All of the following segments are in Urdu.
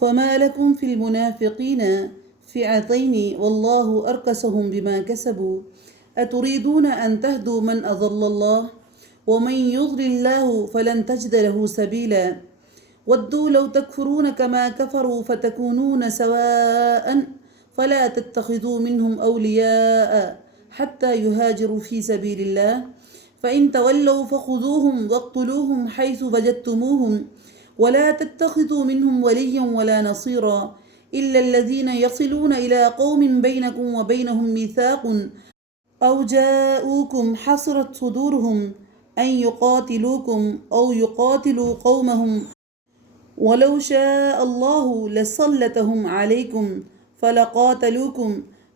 فما لكم في المنافقين فئتين والله أركسهم بما كسبوا أتريدون أن تهدوا من أضل الله ومن يضلل الله فلن تجد له سبيلا ودوا لو تكفرون كما كفروا فتكونون سواء فلا تتخذوا منهم أولياء حتى يهاجروا في سبيل الله فإن تولوا فخذوهم واقتلوهم حيث وجدتموهم ولا تتخذوا منهم وليا ولا نصيرا إلا الذين يصلون إلى قوم بينكم وبينهم ميثاق أو جاءوكم حصرت صدورهم أن يقاتلوكم أو يقاتلوا قومهم ولو شاء الله لسلطهم عليكم فلقاتلوكم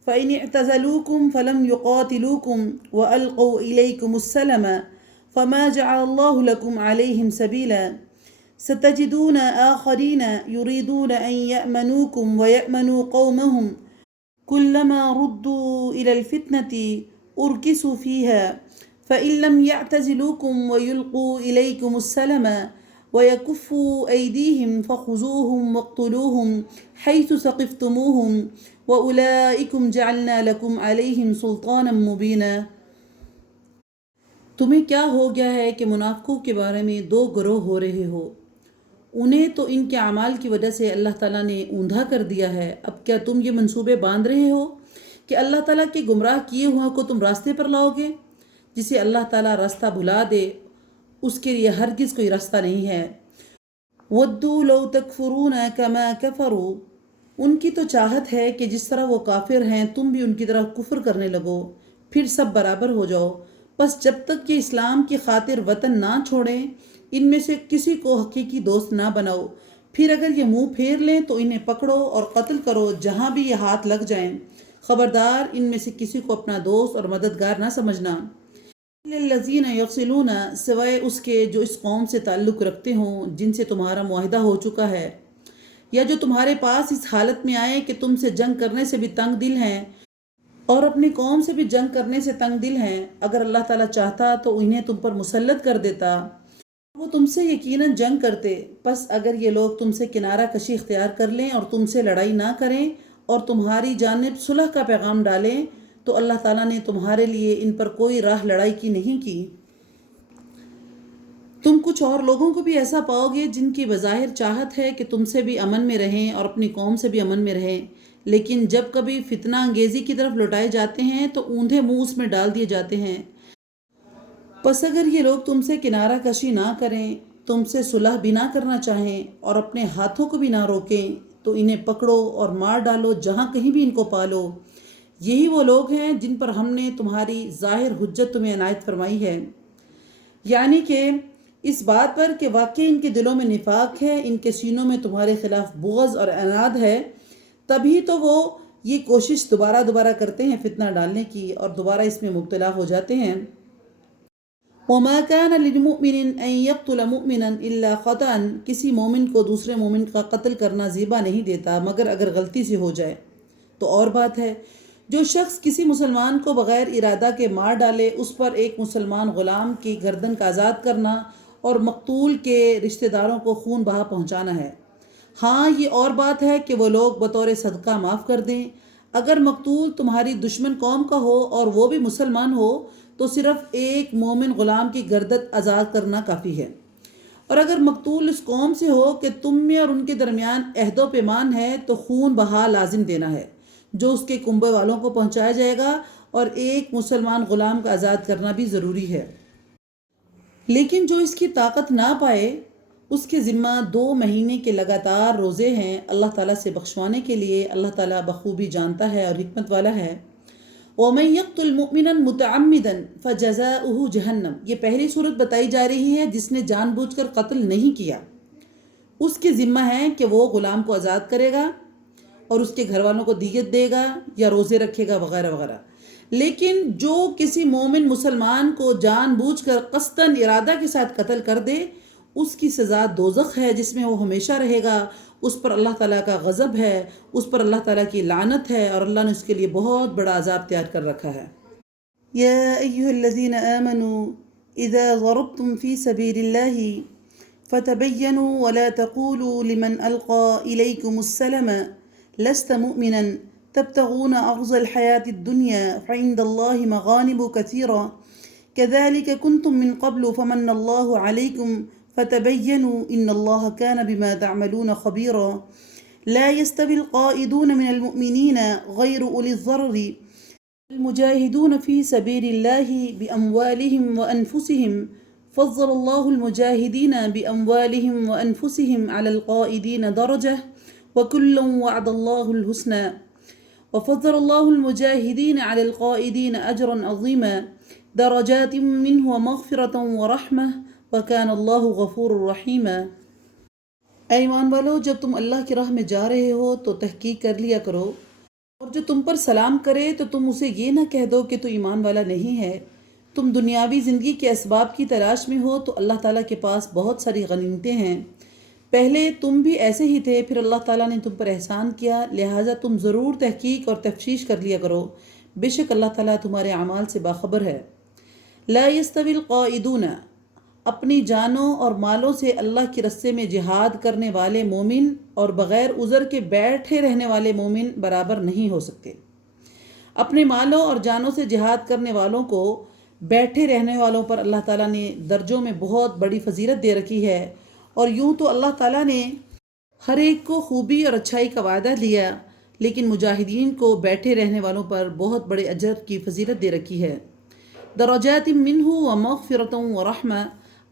فإن اعتزلوكم فلم يقاتلوكم وألقوا إليكم السلم فما جعل الله لكم عليهم سبيلا ستجدون آخرين يريدون أن يأمنوكم ويأمنوا قومهم كلما ردوا إلى الفتنة أركسوا فيها فإن لم يعتزلوكم ويلقوا إليكم السلم ويكفوا أيديهم فخذوهم واقتلوهم حيث ثقفتموهم وأولئكم جعلنا لكم عليهم سلطانا مبينا۔ تمہیں کیا ہو گیا ہے کہ منافقوں کے بارے میں دو گروہ ہو رہے ہو؟ انہیں تو ان کے اعمال کی وجہ سے اللہ تعالیٰ نے اوندھا کر دیا ہے۔ اب کیا تم یہ منصوبے باندھ رہے ہو کہ اللہ تعالیٰ کے گمراہ کیے ہوئے کو تم راستے پر لاؤ گے؟ جسے اللہ تعالیٰ راستہ بھلا دے اس کے لیے ہرگز کوئی راستہ نہیں ہے۔ وَدُّوا لَوْ تَكْفُرُونَ كَمَا كَفَرُوا، ان کی تو چاہت ہے کہ جس طرح وہ کافر ہیں تم بھی ان کی طرح کفر کرنے لگو، پھر سب برابر ہو جاؤ۔ بس جب تک کہ اسلام کی خاطر وطن نہ چھوڑیں ان میں سے کسی کو حقیقی دوست نہ بناؤ، پھر اگر یہ منہ پھیر لیں تو انہیں پکڑو اور قتل کرو جہاں بھی یہ ہاتھ لگ جائیں۔ خبردار ان میں سے کسی کو اپنا دوست اور مددگار نہ سمجھنا۔ الذین یصلون، سوائے اس کے جو اس قوم سے تعلق رکھتے ہوں جن سے تمہارا معاہدہ ہو چکا ہے، یا جو تمہارے پاس اس حالت میں آئے کہ تم سے جنگ کرنے سے بھی تنگ دل ہیں اور اپنی قوم سے بھی جنگ کرنے سے تنگ دل ہیں۔ اگر اللہ تعالیٰ چاہتا تو انہیں تم پر مسلط کر دیتا، وہ تم سے یقیناً جنگ کرتے۔ پس اگر یہ لوگ تم سے کنارہ کشی اختیار کر لیں اور تم سے لڑائی نہ کریں اور تمہاری جانب صلح کا پیغام ڈالیں تو اللہ تعالیٰ نے تمہارے لیے ان پر کوئی راہ لڑائی کی نہیں کی۔ تم کچھ اور لوگوں کو بھی ایسا پاؤ گے جن کی بظاہر چاہت ہے کہ تم سے بھی امن میں رہیں اور اپنی قوم سے بھی امن میں رہیں، لیکن جب کبھی فتنہ انگیزی کی طرف لوٹائے جاتے ہیں تو اوندھے منہ اس میں ڈال دیے جاتے ہیں۔ پس اگر یہ لوگ تم سے کنارہ کشی نہ کریں، تم سے صلح بھی نہ کرنا چاہیں اور اپنے ہاتھوں کو بھی نہ روکیں تو انہیں پکڑو اور مار ڈالو جہاں کہیں بھی ان کو پالو۔ یہی وہ لوگ ہیں جن پر ہم نے تمہاری ظاہر حجت تمہیں عنایت فرمائی ہے، یعنی کہ اس بات پر کہ واقعی ان کے دلوں میں نفاق ہے، ان کے سینوں میں تمہارے خلاف بغض اور عناد ہے، تبھی تو وہ یہ کوشش دوبارہ کرتے ہیں فتنہ ڈالنے کی اور دوبارہ اس میں مبتلا ہو جاتے ہیں۔ وَمَا كَانَ لِلْمُؤْمِنٍ أَن يَقْتُلَ مُؤْمِنًا إِلَّا خَطَأً، کسی مومن کو دوسرے مومن کا قتل کرنا زیبا نہیں دیتا مگر اگر غلطی سے ہو جائے تو اور بات ہے۔ جو شخص کسی مسلمان کو بغیر ارادہ کے مار ڈالے اس پر ایک مسلمان غلام کی گردن کا آزاد کرنا اور مقتول کے رشتہ داروں کو خون بہا پہنچانا ہے۔ ہاں یہ اور بات ہے کہ وہ لوگ بطور صدقہ معاف کر دیں۔ اگر مقتول تمہاری دشمن قوم کا ہو اور وہ بھی مسلمان ہو تو صرف ایک مومن غلام کی گردن آزاد کرنا کافی ہے، اور اگر مقتول اس قوم سے ہو کہ تم میں اور ان کے درمیان عہد و پیمان ہے تو خون بہا لازم دینا ہے جو اس کے کنبے والوں کو پہنچایا جائے گا، اور ایک مسلمان غلام کا آزاد کرنا بھی ضروری ہے۔ لیکن جو اس کی طاقت نہ پائے اس کے ذمہ 2 مہینے کے لگاتار روزے ہیں اللہ تعالیٰ سے بخشوانے کے لیے۔ اللہ تعالیٰ بخوبی جانتا ہے اور حکمت والا ہے۔ وَمَن يَقْتُلْ مُؤْمِنًا مُتَعَمِّدًا فَجَزَاؤُهُ جَهَنَّمُ، یہ پہلی صورت بتائی جا رہی ہے جس نے جان بوجھ کر قتل نہیں کیا، اس کے ذمہ ہے کہ وہ غلام کو آزاد کرے گا اور اس کے گھر والوں کو دیت دے گا یا روزے رکھے گا وغیرہ وغیرہ۔ لیکن جو کسی مومن مسلمان کو جان بوجھ کر قصداً ارادہ کے ساتھ قتل کر دے اس کی سزا دوزخ ہے جس میں وہ ہمیشہ رہے گا، اس پر اللہ تعالیٰ کا غضب ہے، اس پر اللہ تعالیٰ کی لعنت ہے، اور اللہ نے اس کے لیے بہت بڑا عذاب تیار کر رکھا ہے۔ یا ایھا الذین آمنوا اذا ضربتم فی سبیل اللہ فتبينوا ولا تقولوا لمن ألقى إليكم السلم لست مؤمنا تبتغون عرض الحياة الدنيا فعند الله مغانم كثيرة كذلك كنتم من قبل فمن الله عليكم فتبينوا إن الله كان بما تعملون خبيرا لا يستوي القائدون من المؤمنين غير أولي الضرر المجاهدون في سبيل الله بأموالهم وأنفسهم فضل الله المجاهدين بأموالهم وأنفسهم على القائدين درجة وكلا وعد الله الحسنى وفضل الله المجاهدين على القائدين أجرا عظيما درجات منه ومغفرة ورحمة وكان الله غفور رحيما۔ اے ایمان والو، جب تم اللہ کی راہ میں جا رہے ہو تو تحقیق کر لیا کرو، اور جو تم پر سلام کرے تو تم اسے یہ نہ کہہ دو کہ تو ایمان والا نہیں ہے۔ تم دنیاوی زندگی کے اسباب کی تلاش میں ہو تو اللہ تعالیٰ کے پاس بہت ساری غنیمتیں ہیں۔ پہلے تم بھی ایسے ہی تھے، پھر اللہ تعالیٰ نے تم پر احسان کیا، لہٰذا تم ضرور تحقیق اور تفتیش کر لیا کرو، بے شک اللہ تعالیٰ تمہارے اعمال سے باخبر ہے۔ لا يستوي القائدون، اپنی جانوں اور مالوں سے اللہ کے رستے میں جہاد کرنے والے مومن اور بغیر عذر کے بیٹھے رہنے والے مومن برابر نہیں ہو سکتے۔ اپنے مالوں اور جانوں سے جہاد کرنے والوں کو بیٹھے رہنے والوں پر اللہ تعالیٰ نے درجوں میں بہت بڑی فضیلت دے رکھی ہے، اور یوں تو اللہ تعالیٰ نے ہر ایک کو خوبی اور اچھائی کا وعدہ دیا، لیکن مجاہدین کو بیٹھے رہنے والوں پر بہت بڑے اجر کی فضیلت دے رکھی ہے۔ درجات منہ ومغفرۃ ورحمہ،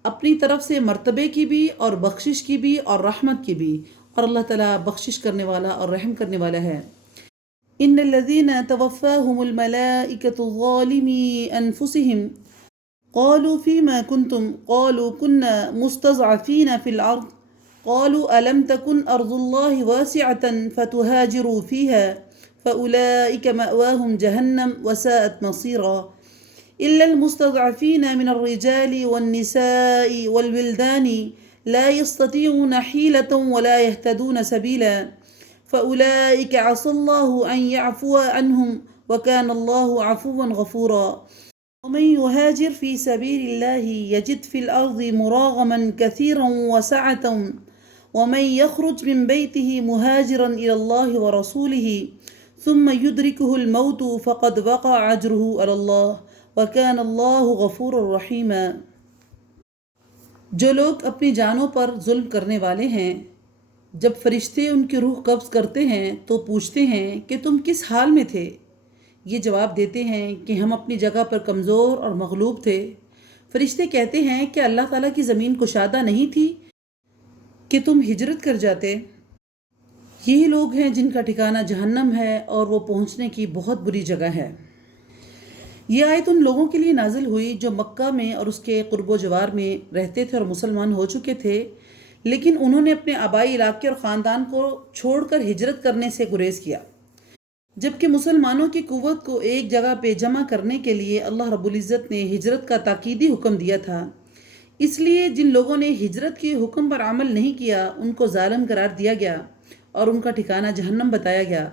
اپنی طرف سے مرتبے کی بھی اور بخشش کی بھی اور رحمت کی بھی، اور اللہ تعالیٰ بخشش کرنے والا اور رحم کرنے والا ہے۔ ان الذين توفاهم الملائكة ظالمي انفسهم قالوا فيما كنتم قالوا كنا مستضعفين في الارض قالوا الم تكن ارض الله واسعة فتهاجروا فيها فاولئك مأواهم جهنم وساءت مصيرا الا المستضعفين من الرجال والنساء والولدان لا يستطيعون حيلة ولا يهتدون سبيلا فأولئك عسى الله أن يعفو عنهم وكان الله عفوا غفورا ومن يهاجر في سبيل الله يجد في الأرض مراغما كثيرا وسعة ومن يخرج من بيته مهاجرا إلى الله ورسوله ثم يدركه الموت فقد وقع أجره على الله وكان الله غفورا رحيما۔ جو لوگ اپنی جانوں پر ظلم کرنے والے ہیں، جب فرشتے ان کی روح قبض کرتے ہیں تو پوچھتے ہیں کہ تم کس حال میں تھے؟ یہ جواب دیتے ہیں کہ ہم اپنی جگہ پر کمزور اور مغلوب تھے۔ فرشتے کہتے ہیں کہ اللہ تعالیٰ کی زمین کشادہ نہیں تھی کہ تم ہجرت کر جاتے؟ یہی لوگ ہیں جن کا ٹھکانہ جہنم ہے اور وہ پہنچنے کی بہت بری جگہ ہے۔ یہ آیت ان لوگوں کے لیے نازل ہوئی جو مکہ میں اور اس کے قرب و جوار میں رہتے تھے اور مسلمان ہو چکے تھے، لیکن انہوں نے اپنے آبائی علاقے اور خاندان کو چھوڑ کر ہجرت کرنے سے گریز کیا، جبکہ مسلمانوں کی قوت کو ایک جگہ پہ جمع کرنے کے لیے اللہ رب العزت نے ہجرت کا تاکیدی حکم دیا تھا۔ اس لیے جن لوگوں نے ہجرت کے حکم پر عمل نہیں کیا ان کو ظالم قرار دیا گیا اور ان کا ٹھکانہ جہنم بتایا گیا،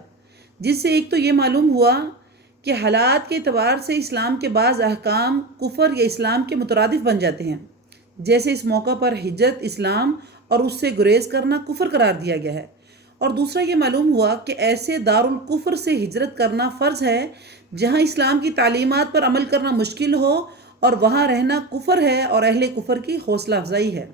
جس سے ایک تو یہ معلوم ہوا کہ حالات کے اعتبار سے اسلام کے بعض احکام کفر یا اسلام کے مترادف بن جاتے ہیں، جیسے اس موقع پر ہجرت اسلام اور اس سے گریز کرنا کفر قرار دیا گیا ہے، اور دوسرا یہ معلوم ہوا کہ ایسے دارالکفر سے ہجرت کرنا فرض ہے جہاں اسلام کی تعلیمات پر عمل کرنا مشکل ہو، اور وہاں رہنا کفر ہے اور اہل کفر کی حوصلہ افزائی ہے۔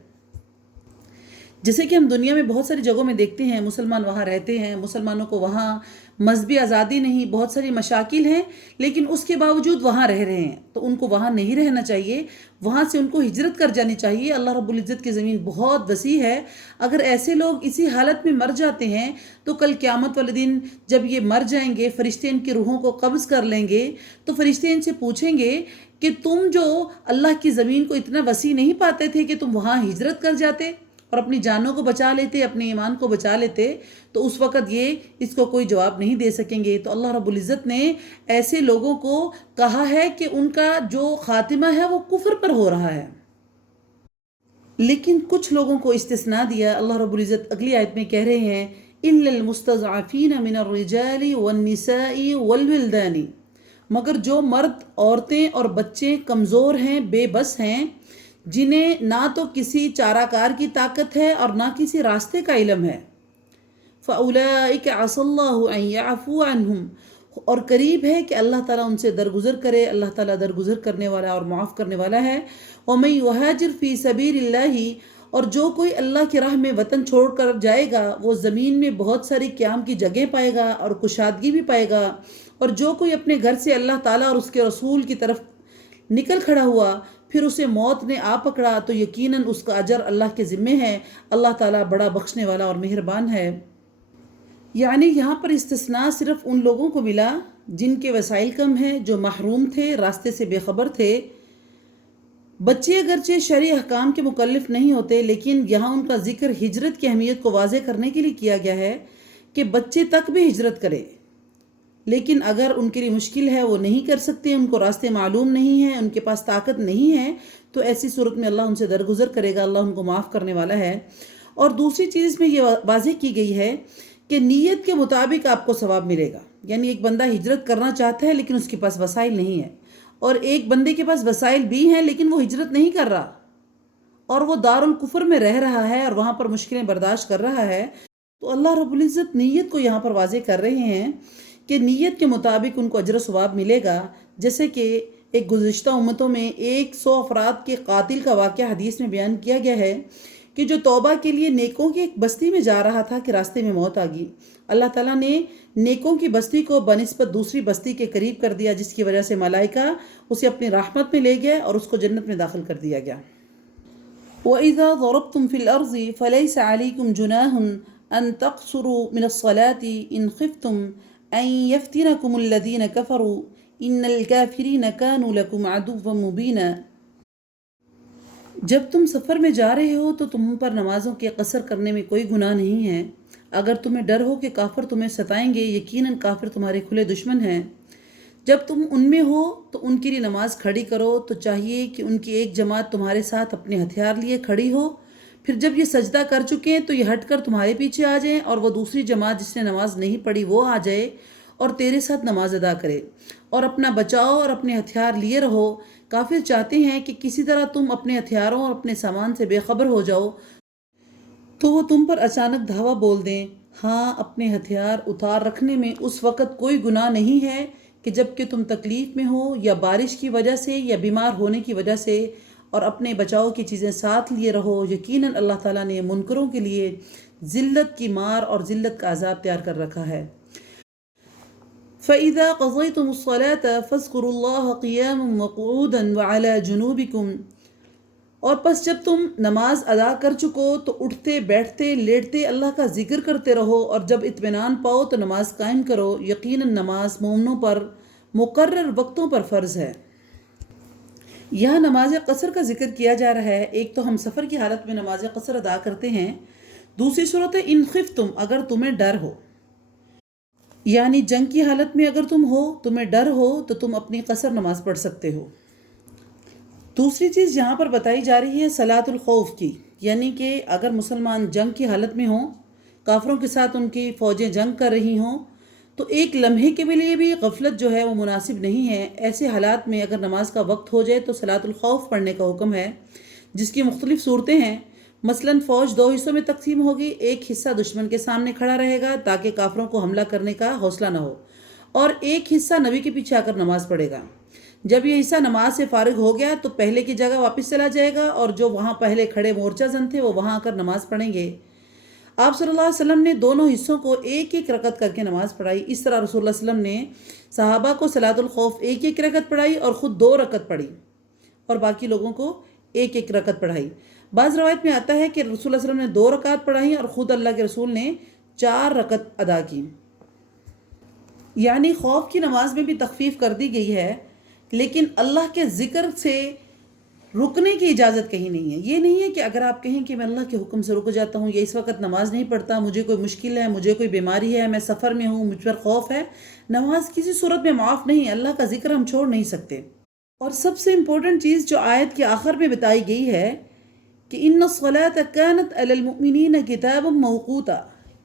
جیسے کہ ہم دنیا میں بہت ساری جگہوں میں دیکھتے ہیں مسلمان وہاں رہتے ہیں، مسلمانوں کو وہاں مذہبی آزادی نہیں، بہت ساری مشاکل ہیں، لیکن اس کے باوجود وہاں رہ رہے ہیں، تو ان کو وہاں نہیں رہنا چاہیے، وہاں سے ان کو ہجرت کر جانی چاہیے۔ اللہ رب العزت کی زمین بہت وسیع ہے، اگر ایسے لوگ اسی حالت میں مر جاتے ہیں تو کل قیامت والے دن جب یہ مر جائیں گے، فرشتے ان کی روحوں کو قبض کر لیں گے، تو فرشتے ان سے پوچھیں گے کہ تم جو اللہ کی زمین کو اتنا وسیع نہیں پاتے تھے کہ تم وہاں ہجرت کر جاتے اور اپنی جانوں کو بچا لیتے، اپنے ایمان کو بچا لیتے، تو اس وقت یہ اس کو کوئی جواب نہیں دے سکیں گے۔ تو اللہ رب العزت نے ایسے لوگوں کو کہا ہے کہ ان کا جو خاتمہ ہے وہ کفر پر ہو رہا ہے، لیکن کچھ لوگوں کو استثناء دیا۔ اللہ رب العزت اگلی آیت میں کہہ رہے ہیں إِلَّا الْمُسْتَضْعَفِينَ مِنَ الرِّجَالِ وَالنِّسَاءِ وَالْوِلْدَانِ، مگر جو مرد، عورتیں اور بچے کمزور ہیں، بے بس ہیں، جنہیں نہ تو کسی چارہ کار کی طاقت ہے اور نہ کسی راستے کا علم ہے۔ فَأُولَئِكَ عَسَى اللَّهُ أَن يَعْفُوَ عَنْهُمْ، اور قریب ہے کہ اللہ تعالیٰ ان سے درگزر کرے، اللہ تعالیٰ درگزر کرنے والا اور معاف کرنے والا ہے۔ وَمَن يُهَاجِرْ فِي سَبِيلِ اللَّهِ، اور جو کوئی اللہ کی راہ میں وطن چھوڑ کر جائے گا وہ زمین میں بہت ساری قیام کی جگہ پائے گا اور کشادگی بھی پائے گا، اور جو کوئی اپنے گھر سے اللہ تعالیٰ اور اس کے رسول کی طرف نکل کھڑا ہوا پھر اسے موت نے آ پکڑا تو یقیناً اس کا اجر اللہ کے ذمے ہے، اللہ تعالیٰ بڑا بخشنے والا اور مہربان ہے۔ یعنی یہاں پر استثناء صرف ان لوگوں کو ملا جن کے وسائل کم ہیں، جو محروم تھے، راستے سے بے خبر تھے۔ بچے اگرچہ شرعی احکام کے مکلف نہیں ہوتے، لیکن یہاں ان کا ذکر ہجرت کی اہمیت کو واضح کرنے کے لیے کیا گیا ہے کہ بچے تک بھی ہجرت کرے، لیکن اگر ان کے لیے مشکل ہے، وہ نہیں کر سکتے، ان کو راستے معلوم نہیں ہیں، ان کے پاس طاقت نہیں ہے، تو ایسی صورت میں اللہ ان سے درگزر کرے گا، اللہ ان کو معاف کرنے والا ہے۔ اور دوسری چیز اس میں یہ واضح کی گئی ہے کہ نیت کے مطابق آپ کو ثواب ملے گا۔ یعنی ایک بندہ ہجرت کرنا چاہتا ہے لیکن اس کے پاس وسائل نہیں ہے، اور ایک بندے کے پاس وسائل بھی ہیں لیکن وہ ہجرت نہیں کر رہا اور وہ دارالکفر میں رہ رہا ہے اور وہاں پر مشکلیں برداشت کر رہا ہے، تو اللہ رب العزت نیت کو یہاں پر واضح کر رہے ہیں کہ نیت کے مطابق ان کو اجر و ثواب ملے گا۔ جیسے کہ ایک گزشتہ امتوں میں 100 افراد کے قاتل کا واقعہ حدیث میں بیان کیا گیا ہے کہ جو توبہ کے لیے نیکوں کی ایک بستی میں جا رہا تھا کہ راستے میں موت آ گئی، اللہ تعالیٰ نے نیکوں کی بستی کو بنسبت دوسری بستی کے قریب کر دیا، جس کی وجہ سے ملائکہ اسے اپنی رحمت میں لے گئے اور اس کو جنت میں داخل کر دیا گیا۔ وَإِذَا ضَرَبْتُمْ فِي الْأَرْضِ فَلَيْسَ عَلَيْكُمْ جُنَاحٌ أَن تَقْصُرُوا مِنَ الصَّلَاةِ إِنْ خِفْتُمْ أَن يَفْتِنَكُمُ الَّذِينَ كَفَرُوا إِنَّ الْكَافِرِينَ كَانُوا لَكُمْ عَدُوًّا مُبِينًا۔ جب تم سفر میں جا رہے ہو تو تم پر نمازوں کے قصر کرنے میں کوئی گناہ نہیں ہے، اگر تمہیں ڈر ہو کہ کافر تمہیں ستائیں گے، یقیناً کافر تمہارے کھلے دشمن ہیں۔ جب تم ان میں ہو تو ان کے لیے نماز کھڑی کرو، تو چاہیے کہ ان کی ایک جماعت تمہارے ساتھ اپنے ہتھیار لیے کھڑی ہو، پھر جب یہ سجدہ کر چکے تو یہ ہٹ کر تمہارے پیچھے آ جائیں، اور وہ دوسری جماعت جس نے نماز نہیں پڑھی وہ آ جائے اور تیرے ساتھ نماز ادا کرے، اور اپنا بچاؤ اور اپنے ہتھیار لیے رہو۔ کافر چاہتے ہیں کہ کسی طرح تم اپنے ہتھیاروں اور اپنے سامان سے بے خبر ہو جاؤ تو وہ تم پر اچانک دھاوا بول دیں۔ ہاں، اپنے ہتھیار اتار رکھنے میں اس وقت کوئی گناہ نہیں ہے کہ جب کہ تم تکلیف میں ہو یا بارش کی وجہ سے یا بیمار ہونے کی وجہ سے، اور اپنے بچاؤ کی چیزیں ساتھ لیے رہو۔ یقیناً اللہ تعالیٰ نے منکروں کے لیے ذلت کی مار اور ذلت کا عذاب تیار کر رکھا ہے۔ فَإِذَا قَضَيْتُمُ الصَّلَاةَ فَاذْكُرُوا اللَّهَ قِيَامًا وَقُعُودًا وَعَلَى جُنُوبِكُمْ، اور پس جب تم نماز ادا کر چکو تو اٹھتے بیٹھتے لیٹتے اللہ کا ذکر کرتے رہو، اور جب اطمینان پاؤ تو نماز قائم کرو۔ یقیناً نماز مومنوں پر مقرر وقتوں پر فرض ہے۔ یہاں نماز قصر کا ذکر کیا جا رہا ہے۔ ایک تو ہم سفر کی حالت میں نماز قصر ادا کرتے ہیں، دوسری صورت ہے ان خفتم، اگر تمہیں ڈر ہو، یعنی جنگ کی حالت میں اگر تم ہو، تمہیں ڈر ہو تو تم اپنی قصر نماز پڑھ سکتے ہو۔ دوسری چیز یہاں پر بتائی جا رہی ہے صلاۃ الخوف کی، یعنی کہ اگر مسلمان جنگ کی حالت میں ہوں، کافروں کے ساتھ ان کی فوجیں جنگ کر رہی ہوں، تو ایک لمحے کے لیے بھی غفلت جو ہے وہ مناسب نہیں ہے۔ ایسے حالات میں اگر نماز کا وقت ہو جائے تو صلاۃ الخوف پڑھنے کا حکم ہے، جس کی مختلف صورتیں ہیں۔ مثلاً فوج 2 حصوں میں تقسیم ہوگی، ایک حصہ دشمن کے سامنے کھڑا رہے گا تاکہ کافروں کو حملہ کرنے کا حوصلہ نہ ہو، اور ایک حصہ نبی کے پیچھے آ کر نماز پڑھے گا۔ جب یہ حصہ نماز سے فارغ ہو گیا تو پہلے کی جگہ واپس چلا جائے گا، اور جو وہاں پہلے کھڑے مورچہ زن تھے وہ وہاں آ کر نماز پڑھیں گے۔ آپ صلی اللہ علیہ وسلم نے دونوں حصوں کو ایک ایک رکعت کر کے نماز پڑھائی۔ اس طرح رسول اللہ علیہ وسلم نے صحابہ کو صلاۃ الخوف ایک ایک رکعت پڑھائی اور خود 2 رکعت پڑھی، اور باقی لوگوں کو ایک ایک رکعت پڑھائی۔ بعض روایت میں آتا ہے کہ رسول اللہ علیہ وسلم نے 2 رکعت پڑھائی اور خود اللہ کے رسول نے 4 رکعت ادا کی۔ یعنی خوف کی نماز میں بھی تخفیف کر دی گئی ہے، لیکن اللہ کے ذکر سے رکنے کی اجازت کہیں نہیں ہے۔ یہ نہیں ہے کہ اگر آپ کہیں کہ میں اللہ کے حکم سے رک جاتا ہوں یا اس وقت نماز نہیں پڑھتا، مجھے کوئی مشکل ہے، مجھے کوئی بیماری ہے، میں سفر میں ہوں، مجھ پر خوف ہے، نماز کسی صورت میں معاف نہیں۔ اللہ کا ذکر ہم چھوڑ نہیں سکتے۔ اور سب سے امپورٹنٹ چیز جو آیت کے آخر میں بتائی گئی ہے کہ ان الصلاۃ کانت علی المؤمنین کتابا موقوتا،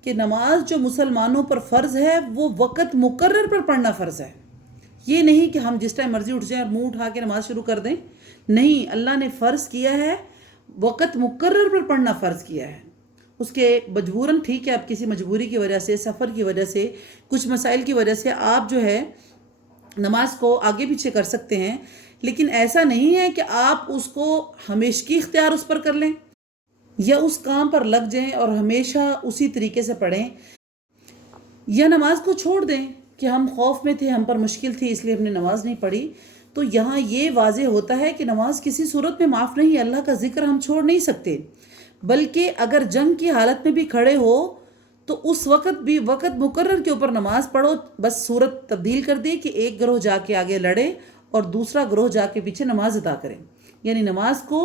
کہ نماز جو مسلمانوں پر فرض ہے وہ وقت مقرر پر پڑھنا فرض ہے۔ یہ نہیں کہ ہم جس ٹائم مرضی اٹھ جائیں اور منہ اٹھا کے نماز شروع کر دیں، نہیں، اللہ نے فرض کیا ہے، وقت مقرر پر پڑھنا فرض کیا ہے۔ اس کے مجبوراً، ٹھیک ہے، آپ کسی مجبوری کی وجہ سے، سفر کی وجہ سے، کچھ مسائل کی وجہ سے آپ جو ہے نماز کو آگے پیچھے کر سکتے ہیں، لیکن ایسا نہیں ہے کہ آپ اس کو ہمیشگی اختیار اس پر کر لیں یا اس کام پر لگ جائیں اور ہمیشہ اسی طریقے سے پڑھیں، یا نماز کو چھوڑ دیں کہ ہم خوف میں تھے، ہم پر مشکل تھی، اس لیے ہم نے نماز نہیں پڑھی۔ تو یہاں یہ واضح ہوتا ہے کہ نماز کسی صورت میں معاف نہیں ہے، اللہ کا ذکر ہم چھوڑ نہیں سکتے، بلکہ اگر جنگ کی حالت میں بھی کھڑے ہو تو اس وقت بھی وقت مقرر کے اوپر نماز پڑھو، بس صورت تبدیل کر دی کہ ایک گروہ جا کے آگے لڑے اور دوسرا گروہ جا کے پیچھے نماز ادا کرے، یعنی نماز کو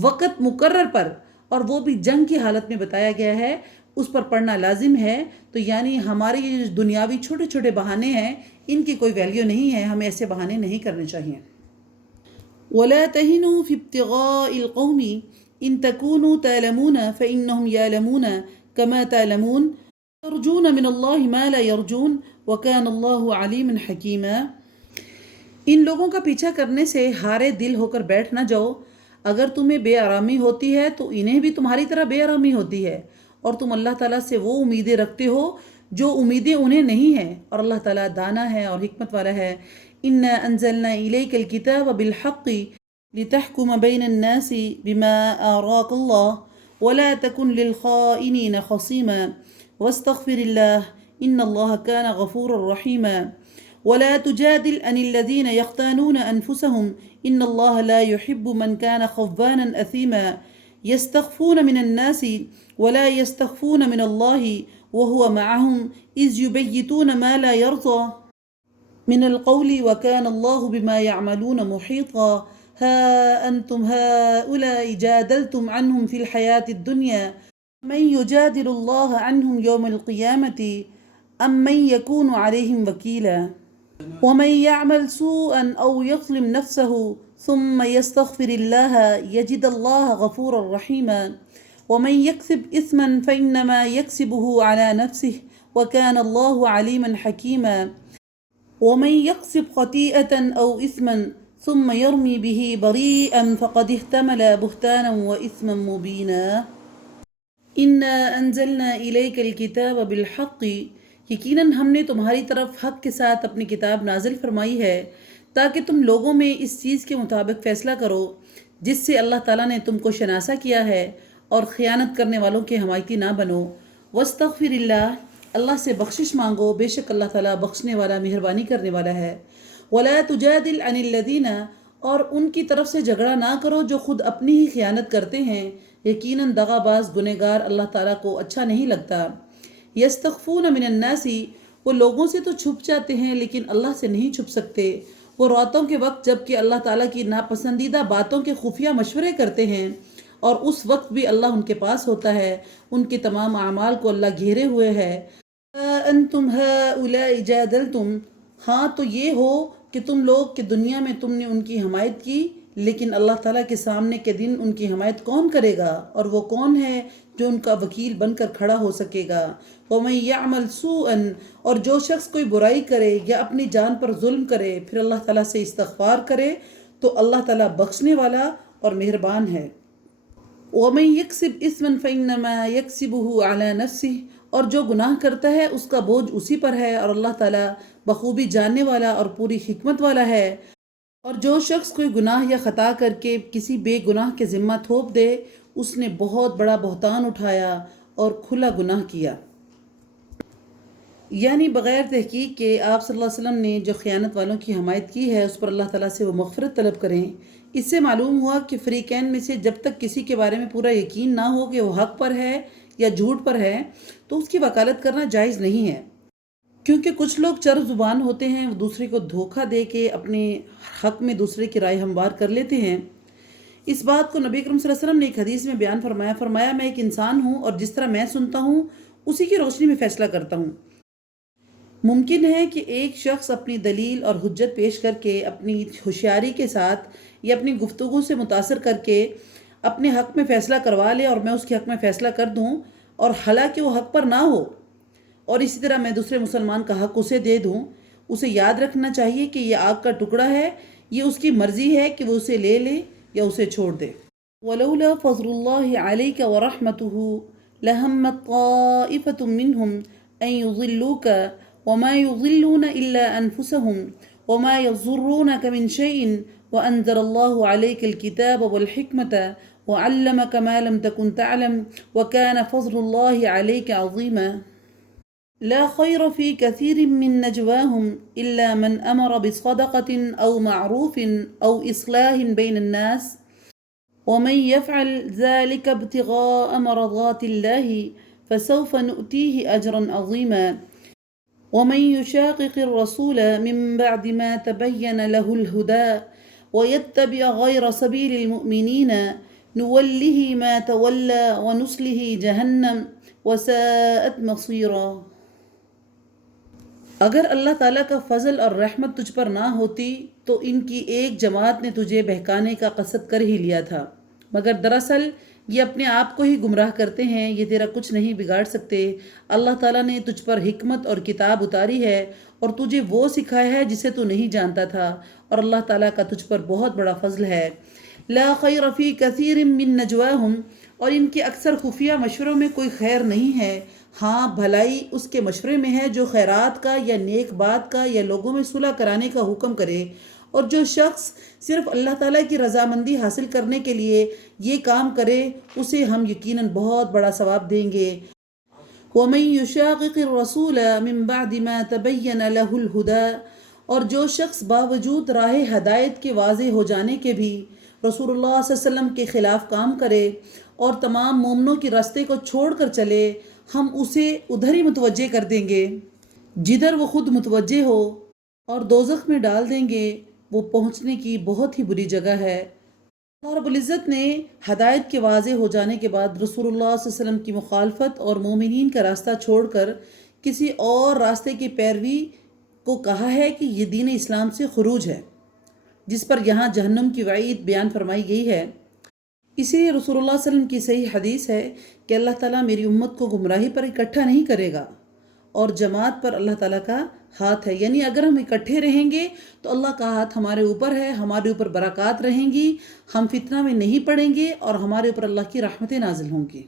وقت مقرر پر، اور وہ بھی جنگ کی حالت میں بتایا گیا ہے، اس پر پڑھنا لازم ہے۔ تو یعنی ہمارے یہ دنیاوی چھوٹے چھوٹے بہانے ہیں، ان کی کوئی ویلیو نہیں ہے، ہمیں ایسے بہانے نہیں کرنے چاہیے۔ وَلَا تَهِنُوا فِي ابْتِغَاءِ الْقَوْمِ إِن تَكُونُوا تَعْلَمُونَ فَإِنَّهُمْ يَعْلَمُونَ كَمَا تَعْلَمُونَ تَرْجُونَ مِنَ اللَّهِ مَا لَا يَرْجُونَ وَكَانَ اللَّهُ عَلِيمًا حَكِيمًا۔ ان لوگوں کا پیچھا کرنے سے ہارے دل ہو کر بیٹھ نہ جاؤ، اگر تمہیں بے آرامی ہوتی ہے تو انہیں بھی تمہاری طرح بے آرامی ہوتی ہے، اور تم اللہ تعالیٰ سے وہ امیدیں رکھتے ہو جو امیدیں انہیں نہیں ہیں، اور اللہ تعالیٰ دانا ہے اور حکمت والا ہے۔ إِنَّا أَنزَلْنَا إِلَيْكَ الْكِتَابَ بِالْحَقِّ لِتَحْكُمَ بَيْنَ النَّاسِ بِمَا أَرَاكَ اللَّهُ وَلَا تَكُنْ لِلْخَائِنِينَ خَصِيمًا وَاسْتَغْفِرِ اللَّهَ إِنَّ اللَّهَ كَانَ غَفُورًا رَحِيمًا وَلَا تُجَادِلْ عَنِ الَّذِينَ يَخْتَانُونَ أَنفُسَهُمْ إِنَّ اللَّهَ لَا يُحِبُّ مَنْ كَانَ خَوَّانًا أَثِيمًا يَسْتَخْفُونَ مِنَ النَّاسِ وَلَا يَسْتَخْفُونَ مِنَ اللَّهِ وَهُوَ مَعَهُمْ إِذْ يُبَيِّتُونَ مَا لَا يَرْضَى مِنَ الْقَوْلِ وَكَانَ اللَّهُ بِمَا يَعْمَلُونَ مُحِيطًا هَا أَنْتُمْ هَؤُلَاءِ جَادَلْتُمْ عَنْهُمْ فِي الْحَيَاةِ الدُّنْيَا مَنْ يُجَادِلُ اللَّهَ عَنْهُمْ يَوْمَ الْقِيَامَةِ أَمْ مَنْ يَكُونُ عَلَيْهِمْ وَكِيلًا وَمَنْ يَعْمَلْ سُوءًا أَوْ يَظْلِمْ نَفْسَهُ ثُمَّ يَسْتَغْفِرِ اللَّهَ يَجِدِ اللَّهَ غَفُورًا رَحِيمًا وَمَنْ يَكْسِبْ إِثْمًا فَإِنَّمَا يَكْسِبُهُ عَلَى نَفْسِهِ وَكَانَ اللَّهُ عَلِيمًا حَكِيمًا وَمَنْ يَكْسِبْ خَطِيئَةً أَوْ إِثْمًا ثُمَّ يَرْمِ بِهِ بَرِيئًا فَقَدِ احْتَمَلَ بُهْتَانًا وَإِثْمًا مُبِينًا إِنَّا أَنزَلْنَا إِلَيْكَ الْكِتَابَ بِالْحَقِّ، یقیناً ہم نے تمہاری طرف حق کے ساتھ اپنی کتاب نازل فرمائی ہے تاکہ تم لوگوں میں اس چیز کے مطابق فیصلہ کرو جس سے اللہ تعالیٰ نے تم کو شناسہ کیا ہے، اور خیانت کرنے والوں کے حمایتی نہ بنو۔ وَاسْتَغْفِرِ اللَّهَ، اللہ سے بخشش مانگو، بے شک اللہ تعالیٰ بخشنے والا، مہربانی کرنے والا ہے۔ وَلَا تُجَادِلْ عَنِ الَّذِينَ، اور ان کی طرف سے جھگڑا نہ کرو جو خود اپنی ہی خیانت کرتے ہیں، یقیناً دغا باز گنہگار اللہ تعالیٰ کو اچھا نہیں لگتا۔ یستخفون من الناس، وہ لوگوں سے تو چھپ جاتے ہیں لیکن اللہ سے نہیں چھپ سکتے۔ وہ راتوں کے وقت جب کہ اللہ تعالیٰ کی ناپسندیدہ باتوں کے خفیہ مشورے کرتے ہیں، اور اس وقت بھی اللہ ان کے پاس ہوتا ہے، ان کے تمام اعمال کو اللہ گھیرے ہوئے ہے۔ انتم ہؤلاء جادلتم، ہاں تو یہ ہو کہ تم لوگ کہ دنیا میں تم نے ان کی حمایت کی، لیکن اللہ تعالیٰ کے سامنے کے دن ان کی حمایت کون کرے گا، اور وہ کون ہے جو ان کا وکیل بن کر کھڑا ہو سکے گا۔ وَمَن يَعْمَلْ سُوءًا، اور جو شخص کوئی برائی کرے یا اپنی جان پر ظلم کرے پھر اللہ تعالیٰ سے استغفار کرے تو اللہ تعالیٰ بخشنے والا اور مہربان ہے۔ وَمَن يَكْسِبْ إِثْمًا فَإِنَّمَا يَكْسِبُهُ عَلَى نَفْسِهِ، اور جو گناہ کرتا ہے اس کا بوجھ اسی پر ہے، اور اللہ تعالیٰ بخوبی جاننے والا اور پوری حکمت والا ہے۔ اور جو شخص کوئی گناہ یا خطا کر کے کسی بے گناہ کے ذمہ تھوپ دے، اس نے بہت بڑا بہتان اٹھایا اور کھلا گناہ کیا۔ یعنی بغیر تحقیق کے آپ صلی اللہ علیہ وسلم نے جو خیانت والوں کی حمایت کی ہے اس پر اللہ تعالیٰ سے وہ مغفرت طلب کریں۔ اس سے معلوم ہوا کہ فریقین میں سے جب تک کسی کے بارے میں پورا یقین نہ ہو کہ وہ حق پر ہے یا جھوٹ پر ہے تو اس کی وکالت کرنا جائز نہیں ہے، کیونکہ کچھ لوگ چر زبان ہوتے ہیں، وہ دوسرے کو دھوکہ دے کے اپنے حق میں دوسرے کی رائے ہموار کر لیتے ہیں۔ اس بات کو نبی اکرم صلی اللہ علیہ وسلم نے ایک حدیث میں بیان فرمایا میں ایک انسان ہوں اور جس طرح میں سنتا ہوں اسی کی روشنی میں فیصلہ کرتا ہوں۔ ممکن ہے کہ ایک شخص اپنی دلیل اور حجت پیش کر کے اپنی ہوشیاری کے ساتھ یا اپنی گفتگو سے متاثر کر کے اپنے حق میں فیصلہ کروا لے اور میں اس کے حق میں فیصلہ کر دوں، اور حالانکہ وہ حق پر نہ ہو، اور اسی طرح میں دوسرے مسلمان کا حق اسے دے دوں۔ اسے یاد رکھنا چاہیے کہ یہ آگ کا ٹکڑا ہے، یہ اس کی مرضی ہے کہ وہ اسے لے لے یا اسے چھوڑ دے۔ ولولا فضل اللہ علیک ورحمتہ لہمت طائفۃ منہم ان یضلوک وما یضلون الا انفسهم وما یضرونک من شیء وانزل اللہ علیک الکتاب والحکمۃ وعلمک ما لم تکن تعلم وکان فضل اللہ علیک عظیما۔ لا خیر فی کثیر من نجواہم الا من امر بصدقۃ او معروف او اصلاح بین الناس ومن يفعل ذلك ابتغاء مرضات الله فسوف نؤتيه أجرا عظيما ومن يشاقق الرسول من بعد ما تبين له الهدى ويتبع غير سبيل المؤمنين نوله ما تولى ونصله جهنم وساءت مصيرا۔ اگر اللہ تعالیٰ کا فضل اور رحمت تجھ پر نہ ہوتی تو ان کی ایک جماعت نے تجھے بہکانے کا قصد کر ہی لیا تھا، مگر دراصل یہ اپنے آپ کو ہی گمراہ کرتے ہیں، یہ تیرا کچھ نہیں بگاڑ سکتے۔ اللہ تعالیٰ نے تجھ پر حکمت اور کتاب اتاری ہے اور تجھے وہ سکھایا ہے جسے تو نہیں جانتا تھا، اور اللہ تعالیٰ کا تجھ پر بہت بڑا فضل ہے۔ لا خیر فی کثیر من نجواہم، اور ان کے اکثر خفیہ مشوروں میں کوئی خیر نہیں ہے۔ ہاں، بھلائی اس کے مشورے میں ہے جو خیرات کا یا نیک بات کا یا لوگوں میں صلح کرانے کا حکم کرے، اور جو شخص صرف اللہ تعالیٰ کی رضامندی حاصل کرنے کے لیے یہ کام کرے اسے ہم یقیناً بہت بڑا ثواب دیں گے۔ وَمَن يُشَاقِقِ الرَّسُولَ مِن بَعْدِ مَا تَبَيَّنَ لَهُ الْهُدَى، اور جو شخص باوجود راہ ہدایت کے واضح ہو جانے کے بھی رسول اللہ صلی اللہ علیہ وسلم کے خلاف کام کرے اور تمام مومنوں کے راستے کو چھوڑ کر چلے، ہم اسے ادھر ہی متوجہ کر دیں گے جدھر وہ خود متوجہ ہو، اور دوزخ میں ڈال دیں گے، وہ پہنچنے کی بہت ہی بری جگہ ہے۔ اللہ رب العزت نے ہدایت کے واضح ہو جانے کے بعد رسول اللہ صلی اللہ علیہ وسلم کی مخالفت اور مومنین کا راستہ چھوڑ کر کسی اور راستے کی پیروی کو کہا ہے کہ یہ دین اسلام سے خروج ہے، جس پر یہاں جہنم کی وعید بیان فرمائی گئی ہے۔ اسی لیے رسول اللہ صلی اللہ علیہ وسلم کی صحیح حدیث ہے کہ اللہ تعالیٰ میری امت کو گمراہی پر اکٹھا نہیں کرے گا، اور جماعت پر اللہ تعالیٰ کا ہاتھ ہے، یعنی اگر ہم اکٹھے رہیں گے تو اللہ کا ہاتھ ہمارے اوپر ہے، ہمارے اوپر برکات رہیں گی، ہم فتنہ میں نہیں پڑیں گے اور ہمارے اوپر اللہ کی رحمتیں نازل ہوں گی۔